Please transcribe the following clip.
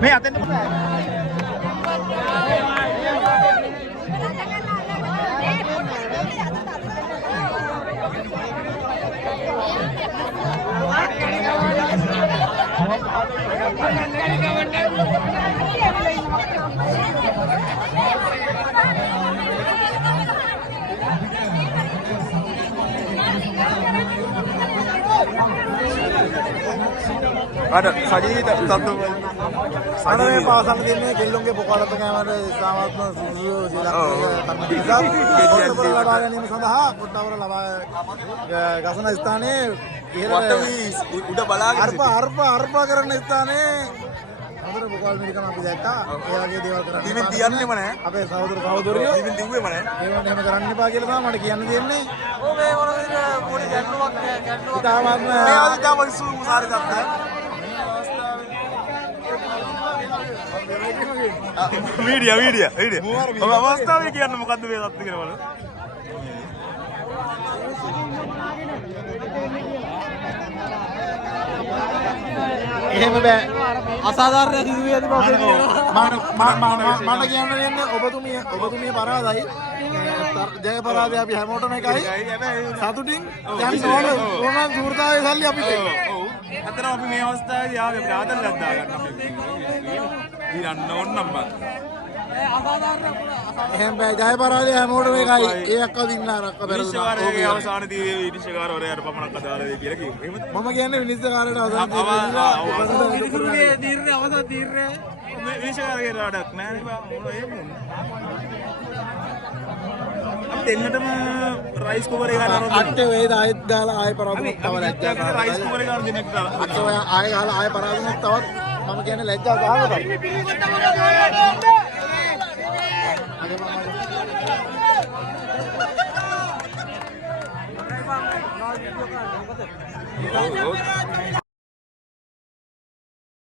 මේ අතෙන් ada saji satu sana මේ පාසල් දෙන්නේ කෙල්ලොන්ගේ පොකාලත කෑමට ඉස්ලාමාත්ම සුසු ශ්‍රී ලංකාවේ ලබා ගැනීම සඳහා කොට්ටාවර ලබා ගසන ස්ථානයේ udah balagan අර්පා කරන ස්ථානයේ හොඳට පොකාල් මිරිකම අපි දැක්කා. ඒ වගේ දේවල් කරන්න. දිවින් තියන්නේ මනේ. අපේ සහෝදරයෝ දිවින් දිව්වේ මනේ. ඒවට එහෙම කරන්න එපා කියලා තමයි මට කියන්න තියෙන්නේ. ඔව් මේ මොනවද පොඩි ගැටලුවක් ඉතාලම මේ ආදිතාව ඉස්සු සාරි දත්තා. වීඩියෝ. ඔබ අවස්ථාවේ කියන්නේ මොකද්ද මේ තත්ත්වය කියලා බලන්න. එහෙම බෑ. අසාධාරණ සිදුවී ඇති බව මට කියන්න දෙන්නේ ඔබතුමිය පරාදයි. ජය පරාදය අපි හැමෝටම එකයි. සතුටින් යන්න ඕන සූර්තාවේ සල්ලි අපිට. අතරම අපි මේ අවස්ථාවේදී ආවේ අපිට ආදරයක් දාගන්න අපි. ඊරන්න ඕන නම් බා. එහෙම බෑ. ජය පරාදය හැමෝටම එකයි. ඒ අක්ක දින්න අරක්ක බැලුවා. විනිශ්චයකාරයේ අවසානයේදී විනිශ්චයකාරවරයාට පමණක් අදාළ වෙයි කියලා කිව්වා. එහෙමද? මම කියන්නේ විනිශ්චයකාරයට අවසාන තීරණය අවසාන තීරණය විනිශ්චයකාරගේ රඩක් නෑ බා. දෙන්නටම රයිස් කුකර් එක ගන්න අට්ටේ වේද ආයෙත් ගාලා ආයෙ පරාදුනක් තව ලැජ්ජා රයිස් කුකර් එක ගන්න දෙන්නෙක් දාලා අට්ටේ ඔය ආයෙ ගාලා ආයෙ පරාදුනක් තවත් මම කියන්නේ ලැජ්ජා ගහනවා